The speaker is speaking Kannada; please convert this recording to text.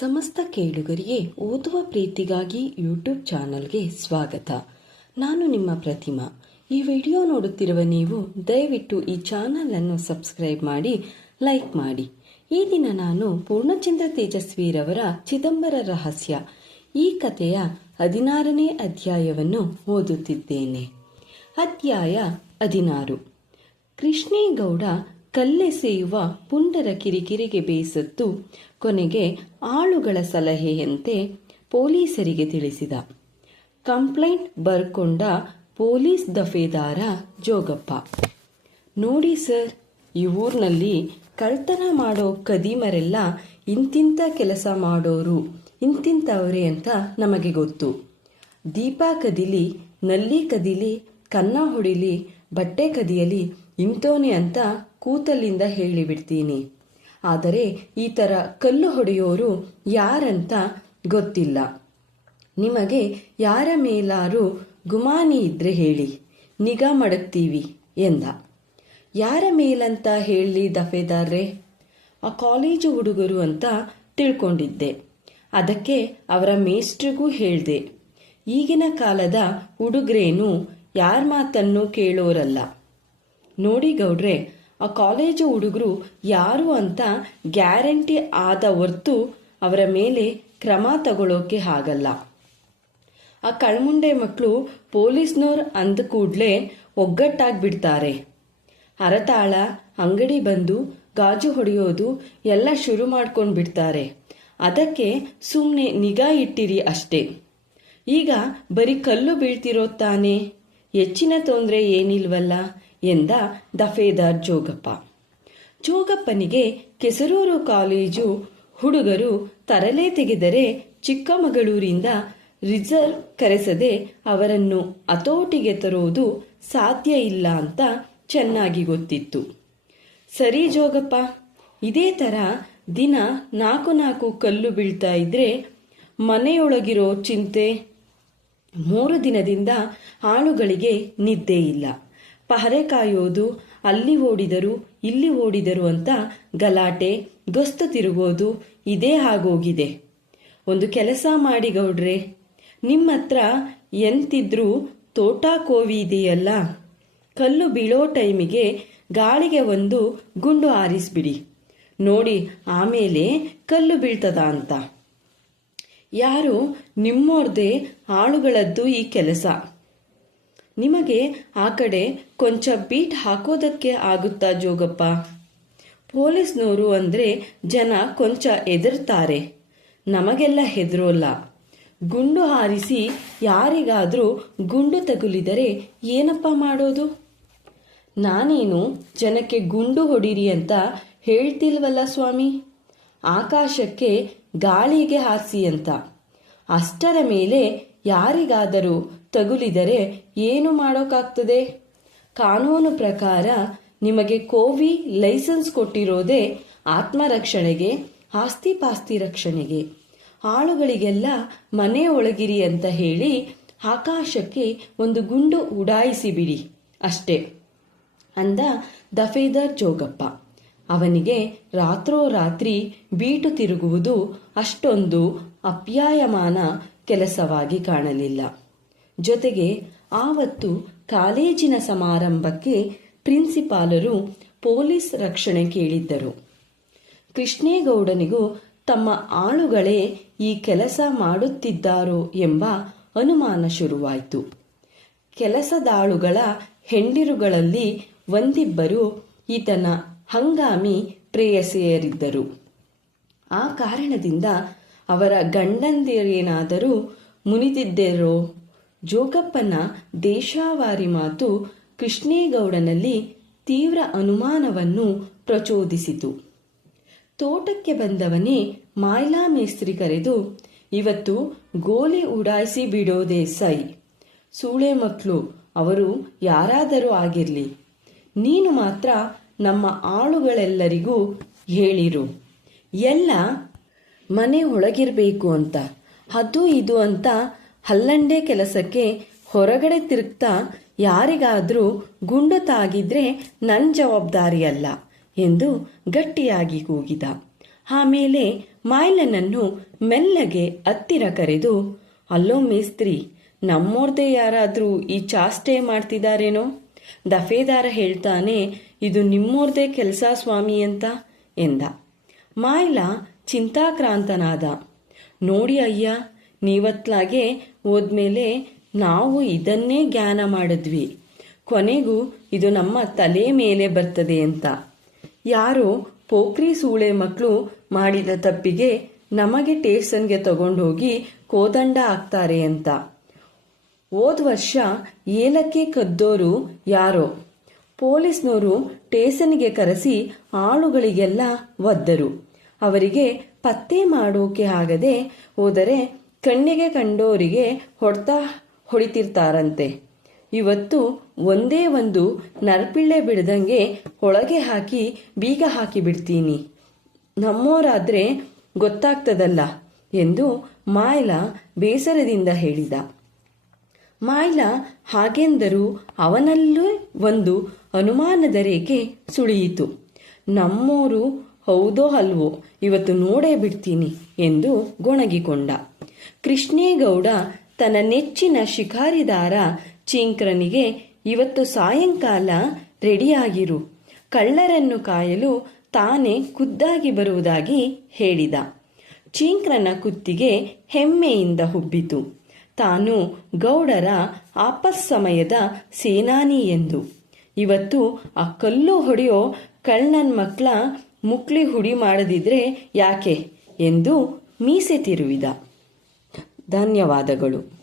ಸಮಸ್ತ ಕೇಳುಗರಿಗೆ ಓದುವ ಪ್ರೀತಿಗಾಗಿ ಯೂಟ್ಯೂಬ್ ಚಾನಲ್ಗೆ ಸ್ವಾಗತ. ನಾನು ನಿಮ್ಮ ಪ್ರತಿಮಾ. ಈ ವಿಡಿಯೋ ನೋಡುತ್ತಿರುವ ನೀವು ದಯವಿಟ್ಟು ಈ ಚಾನಲ್ ಅನ್ನು ಸಬ್ಸ್ಕ್ರೈಬ್ ಮಾಡಿ, ಲೈಕ್ ಮಾಡಿ. ಈ ದಿನ ನಾನು ಪೂರ್ಣಚಂದ್ರ ತೇಜಸ್ವಿರವರ ಚಿದಂಬರ ರಹಸ್ಯ, ಈ ಕಥೆಯ ಹದಿನಾರನೇ ಅಧ್ಯಾಯವನ್ನು ಓದುತ್ತಿದ್ದೇನೆ. ಅಧ್ಯಾಯ ಹದಿನಾರು. ಕೃಷ್ಣೇಗೌಡ ಕಲ್ಲೆಸೆಯುವ ಪುಂಡರ ಕಿರಿಕಿರಿಗೆ ಬೇಸತ್ತು ಕೊನೆಗೆ ಆಳುಗಳ ಸಲಹೆಯಂತೆ ಪೊಲೀಸರಿಗೆ ತಿಳಿಸಿದ. ಕಂಪ್ಲೈಂಟ್ ಬರ್ಕೊಂಡ ಪೊಲೀಸ್ ದಫೇದಾರ ಜೋಗಪ್ಪ. ನೋಡಿ ಸರ್, ಈ ಊರಿನಲ್ಲಿ ಕಳ್ತನ ಮಾಡೋ ಕದೀಮರೆಲ್ಲ ಇಂತಿಂಥ ಕೆಲಸ ಮಾಡೋರು ಇಂತಿಂಥವ್ರೆ ಅಂತ ನಮಗೆ ಗೊತ್ತು. ದೀಪ ಕದಿಲಿ, ನಲ್ಲಿ ಕದಿಲಿ, ಕನ್ನ ಹೊಡಿಲಿ, ಬಟ್ಟೆ ಕದಿಯಲಿ ಇಂತೋನೆ ಅಂತ ಕೂತಲ್ಲಿಂದ ಹೇಳಿಬಿಡ್ತೀನಿ. ಆದರೆ ಈ ಥರ ಕಲ್ಲು ಹೊಡೆಯೋರು ಯಾರಂತ ಗೊತ್ತಿಲ್ಲ. ನಿಮಗೆ ಯಾರ ಮೇಲಾರು ಗುಮಾನಿ ಇದ್ರೆ ಹೇಳಿ, ನಿಗಾ ಮಡಗ್ತೀವಿ ಎಂದ. ಯಾರ ಮೇಲಂತ ಹೇಳಿ ದಫೇದಾರ್ರೆ? ಆ ಕಾಲೇಜು ಹುಡುಗರು ಅಂತ ತಿಳ್ಕೊಂಡಿದ್ದೆ. ಅದಕ್ಕೆ ಅವರ ಮೇಸ್ಟ್ರಿಗೂ ಹೇಳಿದೆ. ಈಗಿನ ಕಾಲದ ಹುಡುಗ್ರೇನು ಯಾರ ಮಾತನ್ನು ಕೇಳೋರಲ್ಲ. ನೋಡಿ ಗೌಡ್ರೆ, ಆ ಕಾಲೇಜು ಹುಡುಗರು ಯಾರು ಅಂತ ಗ್ಯಾರಂಟಿ ಆದ ಹೊರ್ತು ಅವರ ಮೇಲೆ ಕ್ರಮ ತಗೊಳ್ಳೋಕೆ ಆಗಲ್ಲ. ಆ ಕಳ್ಮುಂಡೆ ಮಕ್ಕಳು ಪೊಲೀಸ್ನವ್ರು ಅಂದ ಕೂಡಲೇ ಒಗ್ಗಟ್ಟಾಗ್ಬಿಡ್ತಾರೆ. ಹರತಾಳ, ಅಂಗಡಿ ಬಂದು ಗಾಜು ಹೊಡೆಯೋದು ಎಲ್ಲ ಶುರು ಮಾಡ್ಕೊಂಡು ಬಿಡ್ತಾರೆ ಅದಕ್ಕೆ ಸುಮ್ಮನೆ ನಿಗಾ ಇಟ್ಟಿರಿ ಅಷ್ಟೇ. ಈಗ ಬರೀ ಕಲ್ಲು ಬೀಳ್ತಿರೋ ತಾನೇ? ಹೆಚ್ಚಿನ ತೊಂದರೆ ಏನಿಲ್ವಲ್ಲ? ಎಂದ ದಫೇದಾರ್ ಜೋಗಪ್ಪ. ಜೋಗಪ್ಪನಿಗೆ ಕೆಸರೂರು ಕಾಲೇಜು ಹುಡುಗರು ತರಲೆ ತೆಗೆದರೆ ಚಿಕ್ಕಮಗಳೂರಿಂದ ರಿಸರ್ವ್ ಕರೆಸದೆ ಅವರನ್ನು ಹತೋಟಿಗೆ ತರುವುದು ಸಾಧ್ಯ ಇಲ್ಲ ಅಂತ ಚೆನ್ನಾಗಿ ಗೊತ್ತಿತ್ತು. ಸರಿ ಜೋಗಪ್ಪ, ಇದೇ ಥರ ದಿನ ನಾಲ್ಕು ನಾಲ್ಕು ಕಲ್ಲು ಬೀಳ್ತಾ ಇದ್ರೆ ಮನೆಯೊಳಗಿರೋ ಚಿಂತೆ ಮೂರು ದಿನದಿಂದ ಆಳುಗಳಿಗೆ ನಿದ್ದೆ ಇಲ್ಲ. ಪಹರೆ ಕಾಯೋದು, ಅಲ್ಲಿ ಓಡಿದರು, ಇಲ್ಲಿ ಓಡಿದರು ಅಂತ ಗಲಾಟೆ ಗೊಸ್ತು ತಿರುಗೋದು, ಇದೇ ಆಗೋಗಿದೆ ಒಂದು ಕೆಲಸ ಮಾಡಿ ಗೌಡ್ರೆ ನಿಮ್ಮ ಹತ್ರ ಎಂತಿದ್ರೂ ತೋಟ ಕೋವಿ ಇದೆಯಲ್ಲ? ಕಲ್ಲು ಬೀಳೋ ಟೈಮಿಗೆ ಗಾಳಿಗೆ ಒಂದು ಗುಂಡು ಆರಿಸ್ಬಿಡಿ. ನೋಡಿ, ಆಮೇಲೆ ಕಲ್ಲು ಬೀಳ್ತದ ಅಂತ. ಯಾರು ನಿಮ್ಮೋರ್ದೇ ಆಳುಗಳದ್ದು ಈ ಕೆಲಸ. ನಿಮಗೆ ಆ ಕಡೆ ಕೊಂಚ ಬೀಟ್ ಹಾಕೋದಕ್ಕೆ ಆಗುತ್ತಾ ಜೋಗಪ್ಪ? ಪೊಲೀಸ್ನವರು ಅಂದರೆ ಜನ ಕೊಂಚ ಹೆದರ್ತಾರೆ. ನಮಗೆಲ್ಲ ಹೆದರೋಲ್ಲ. ಗುಂಡು ಹಾರಿಸಿ ಯಾರಿಗಾದರೂ ಗುಂಡು ತಗುಲಿದರೆ ಏನಪ್ಪ ಮಾಡೋದು? ನಾನೇನು ಜನಕ್ಕೆ ಗುಂಡು ಹೊಡಿರಿ ಅಂತ ಹೇಳ್ತಿಲ್ವಲ್ಲ ಸ್ವಾಮಿ? ಆಕಾಶಕ್ಕೆ ಗಾಳಿಗೆ ಹಾರಿಸಿ ಅಂತ. ಅಷ್ಟರ ಮೇಲೆ ಯಾರಿಗಾದರೂ ತಗುಲಿದರೆ ಏನು ಮಾಡೋಕ್ಕಾಗ್ತದೆ ಕಾನೂನು ಪ್ರಕಾರ ನಿಮಗೆ ಕೋವಿ ಲೈಸೆನ್ಸ್ ಕೊಟ್ಟಿರೋದೇ ಆತ್ಮರಕ್ಷಣೆಗೆ ಆಸ್ತಿ ಪಾಸ್ತಿ ರಕ್ಷಣೆಗೆ. ಆಳುಗಳಿಗೆಲ್ಲ ಮನೆ ಒಳಗಿರಿ ಅಂತ ಹೇಳಿ ಆಕಾಶಕ್ಕೆ ಒಂದು ಗುಂಡು ಉಡಾಯಿಸಿ ಬಿಡಿ ಅಷ್ಟೇ ಅಂದ ದಫೇದರ್ ಜೋಗಪ್ಪ. ಅವನಿಗೆ ರಾತ್ರೋರಾತ್ರಿ ಬೀಟು ತಿರುಗುವುದು ಅಷ್ಟೊಂದು ಅಪ್ಯಾಯಮಾನ ಕೆಲಸವಾಗಿ ಕಾಣಲಿಲ್ಲ. ಜೊತೆಗೆ ಆವತ್ತು ಕಾಲೇಜಿನ ಸಮಾರಂಭಕ್ಕೆ ಪ್ರಿನ್ಸಿಪಾಲರು ಪೊಲೀಸ್ ರಕ್ಷಣೆ ಕೇಳಿದ್ದರು. ಕೃಷ್ಣೇಗೌಡನಿಗೂ ತಮ್ಮ ಆಳುಗಳೇ ಈ ಕೆಲಸ ಮಾಡುತ್ತಿದ್ದಾರೋ ಎಂಬ ಅನುಮಾನ ಶುರುವಾಯಿತು. ಕೆಲಸದಾಳುಗಳ ಹೆಂಡಿರುಗಳಲ್ಲಿ ಒಂದಿಬ್ಬರು ಈತನ ಹಂಗಾಮಿ ಪ್ರೇಯಸಿಯರಿದ್ದರು. ಆ ಕಾರಣದಿಂದ ಅವರ ಗಂಡಂದಿರೇನಾದರೂ ಮುನಿದಿದ್ದೆರೋ? ಜೋಗಪ್ಪನ ದೇಶಾವಾರಿ ಮಾತು ಕೃಷ್ಣೇಗೌಡನಲ್ಲಿ ತೀವ್ರ ಅನುಮಾನವನ್ನು ಪ್ರಚೋದಿಸಿತು. ತೋಟಕ್ಕೆ ಬಂದವನೇ ಮಾಯ್ಲಾ ಮೇಸ್ತ್ರಿ ಕರೆದು, ಇವತ್ತು ಗೋಲಿ ಉಡಾಯಿಸಿ ಬಿಡೋದೇ ಸೈ ಸೂಳೆ ಮಕ್ಕಳು ಅವರು ಯಾರಾದರೂ ಆಗಿರಲಿ. ನೀನು ಮಾತ್ರ ನಮ್ಮ ಆಳುಗಳೆಲ್ಲರಿಗೂ ಹೇಳಿರು. ಎಲ್ಲ ಮನೆ ಒಳಗಿರಬೇಕು ಅಂತ. ಅದು ಇದು ಅಂತ ಹಲ್ಲಂಡೆ ಕೆಲಸಕ್ಕೆ ಹೊರಗಡೆ ತಿರುಗ್ತಾ ಯಾರಿಗಾದರೂ ಗುಂಡು ತಾಗಿದ್ರೆ ನನ್ನ ಜವಾಬ್ದಾರಿ ಅಲ್ಲ ಎಂದು ಗಟ್ಟಿಯಾಗಿ ಕೂಗಿದ. ಆಮೇಲೆ ಮಾಯ್ಲನನ್ನು ಮೆಲ್ಲಗೆ ಹತ್ತಿರ ಕರೆದು, ಅಲ್ಲೋ ಮೇಸ್ತ್ರಿ, ನಮ್ಮೋರ್ದೇ ಯಾರಾದರೂ ಈ ಚಾಷ್ಟೆ ಮಾಡ್ತಿದಾರೇನೋ? ದಫೇದಾರ ಹೇಳ್ತಾನೆ, ಇದು ನಿಮ್ಮೋರ್ದೇ ಕೆಲಸ ಸ್ವಾಮಿ ಅಂತ ಎಂದ. ಮಾಯ್ಲ ಚಿಂತಾಕ್ರಾಂತನಾದ. ನೋಡಿ ಅಯ್ಯ, ನೀವತ್ಲಾಗೆ ಹೋದ್ಮೇಲೆ ನಾವು ಇದನ್ನೇ ಜ್ಞಾನ ಮಾಡಿದ್ವಿ. ಕೊನೆಗೂ ಇದು ನಮ್ಮ ತಲೆ ಮೇಲೆ ಬರ್ತದೆ ಅಂತ. ಯಾರೋ ಪೋಖ್ರಿ ಸೂಳೆ ಮಕ್ಕಳು ಮಾಡಿದ ತಪ್ಪಿಗೆ ನಮಗೆ ಟೇಷನ್ಗೆ ತಗೊಂಡೋಗಿ ಕೋದಂಡ ಆಗ್ತಾರೆ ಅಂತ. ಹೋದ ವರ್ಷ ಏಲಕ್ಕಿ ಕದ್ದೋರು ಯಾರೋ ಪೊಲೀಸ್ನವರು ಟೇಷನ್ಗೆ ಕರೆಸಿ ಆಳುಗಳಿಗೆಲ್ಲ ಒದ್ದರು. ಅವರಿಗೆ ಪತ್ತೆ ಮಾಡೋಕೆ ಆಗದೆ ಹೋದರೆ ಕಣ್ಣಿಗೆ ಕಂಡೋರಿಗೆ ಹೊಡ್ತಾ ಹೊಡಿತಿರ್ತಾರಂತೆ. ಇವತ್ತು ಒಂದೇ ಒಂದು ನರ್ಪಿಳ್ಳೆ ಬಿಡದಂಗೆ ಒಳಗೆ ಹಾಕಿ ಬೀಗ ಹಾಕಿ ಬಿಡ್ತೀನಿ. ನಮ್ಮೋರಾದ್ರೆ ಗೊತ್ತಾಗ್ತದಲ್ಲ ಎಂದು ಮಾಯ್ಲ ಬೇಸರದಿಂದ ಹೇಳಿದ. ಮಾಯ್ಲ ಹಾಗೆಂದರೂ ಅವನಲ್ಲೂ ಒಂದು ಅನುಮಾನದ ರೇಖೆ ಸುಳಿಯಿತು. ನಮ್ಮೋರು ಹೌದೋ ಅಲ್ವೋ, ಇವತ್ತು ನೋಡೇ ಬಿಡ್ತೀನಿ ಎಂದು ಗೊಣಗಿಕೊಂಡ. ಕೃಷ್ಣೇಗೌಡ ತನ್ನ ನೆಚ್ಚಿನ ಶಿಕಾರಿದಾರ ಚಿಂಕ್ರನಿಗೆ, ಇವತ್ತು ಸಾಯಂಕಾಲ ರೆಡಿಯಾಗಿರು. ಕಳ್ಳರನ್ನು ಕಾಯಲು ತಾನೇ ಖುದ್ದಾಗಿ ಬರುವುದಾಗಿ ಹೇಳಿದ. ಚೀಂಕ್ರನ ಕುತ್ತಿಗೆ ಹೆಮ್ಮೆಯಿಂದ ಹುಬ್ಬಿತು. ತಾನು ಗೌಡರ ಆಪಸ್ ಸಮಯದ ಸೇನಾನಿ ಎಂದು. ಇವತ್ತು ಆ ಕಲ್ಲು ಹೊಡೆಯೋ ಕಳ್ಳನ್ ಮಕ್ಕಳ ಮುಕ್ಳಿ ಹುಡಿ ಮಾಡದಿದ್ರೆ ಯಾಕೆ ಎಂದು ಮೀಸೆ ತಿರುವಿದ. ಧನ್ಯವಾದಗಳು.